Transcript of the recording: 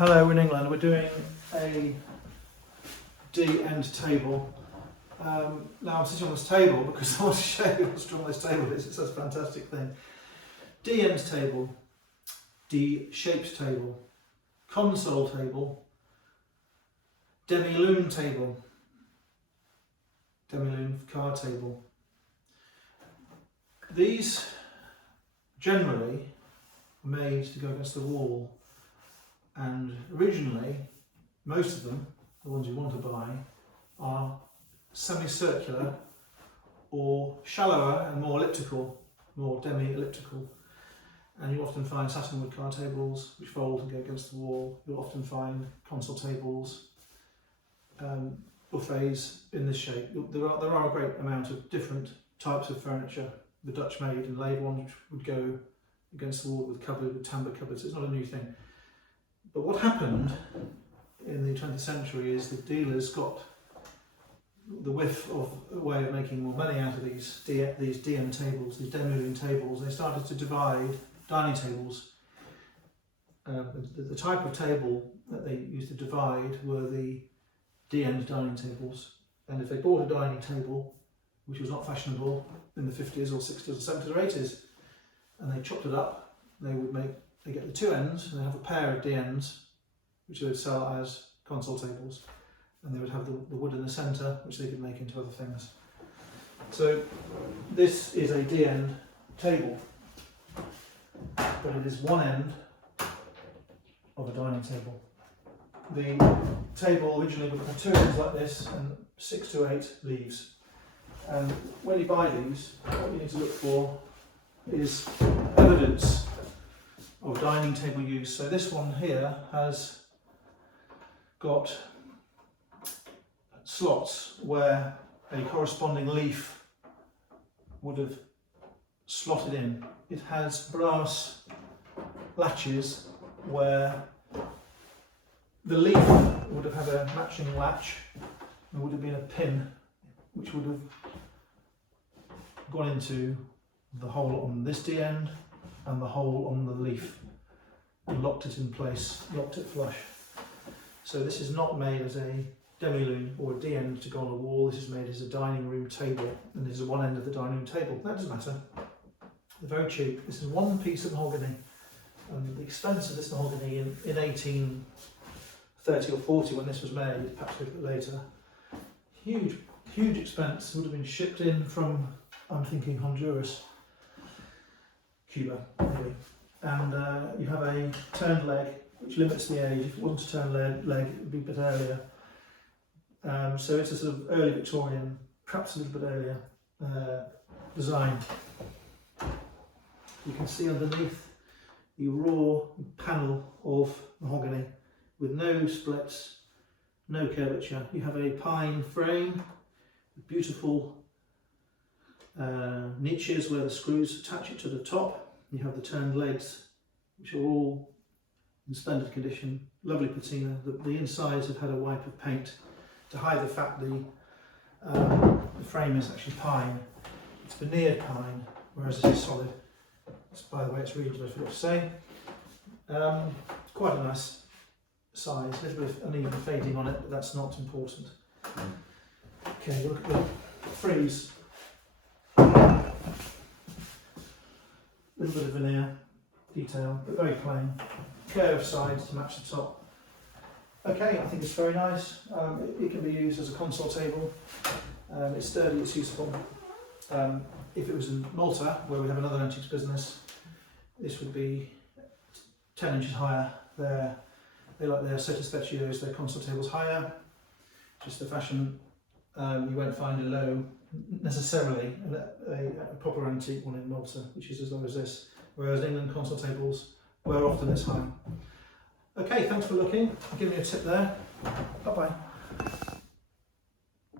Hello, in England we're doing a D end table. Now I'm sitting on this table because I want to show you how strong this table is. It's a fantastic thing. D end table, D shaped table, console table, demi-lune table, demi-lune card table. These generally are made to go against the wall, and originally most of them, the ones you want to buy, are semicircular or shallower and more elliptical, more demi-elliptical. And you often find satinwood card tables which fold and go against the wall. You'll often find console tables, buffets in this shape. There are a great amount of different types of furniture. The Dutch made and laid ones which would go against the wall with tambour cupboards. It's not a new thing. But what happened in the 20th century is the dealers got the whiff of a way of making more money out of these DM tables, these demi-lune tables. They started to divide dining tables. The type of table that they used to divide were the D-end dining tables. And if they bought a dining table, which was not fashionable in the 50s or 60s or 70s or 80s, and they chopped it up, they get the two ends, and they have a pair of D-ends, which they would sell as console tables. And they would have the wood in the centre, which they could make into other things. So this is a D-end table, but it is one end of a dining table. The table originally would have two ends like this and 6 to 8 leaves. And when you buy these, what you need to look for is evidence of dining table use. So this one here has got slots where a corresponding leaf would have slotted in. It has brass latches where the leaf would have had a matching latch. There would have been a pin which would have gone into the hole on this D end and the hole on the leaf and locked it in place, locked it flush. So this is not made as a demi-lune or a D end to go on a wall. This is made as a dining room table, and this is one end of the dining room table. That doesn't matter. They're very cheap. This is one piece of mahogany, and the expense of this mahogany in 1830 or 40, when this was made, perhaps a little bit later, huge expense. It would have been shipped in from, I'm thinking, Honduras, Cuba, maybe. And you have a turned leg, which limits the age. If it wasn't a turned leg, it would be a bit earlier. So it's a sort of early Victorian, perhaps a little bit earlier design. You can see underneath the raw panel of mahogany with no splits, no curvature. You have a pine frame with beautiful niches where the screws attach it to the top. You have the turned legs, which are all in splendid condition, lovely patina. The insides have had a wipe of paint to hide the fact the frame is actually pine. It's veneered pine, whereas this is solid. By the way, it's really, I forgot to say. Quite a nice size, a little bit of uneven fading on it, but that's not important. Okay, look at the frieze. A little bit of veneer detail, but very plain. Curved sides to match the top. Okay, I think it's very nice. It can be used as a console table. It's sturdy, it's useful. If it was in Malta, where we have another antiques business, this would be 10 inches higher. They like their sotto specchios, their console tables higher. Just the fashion. You won't find a low, necessarily, a proper antique one in Malta, which is as low as this. Whereas in England, console tables were often this high. Okay, thanks for looking. I'll give you a tip there. Bye bye.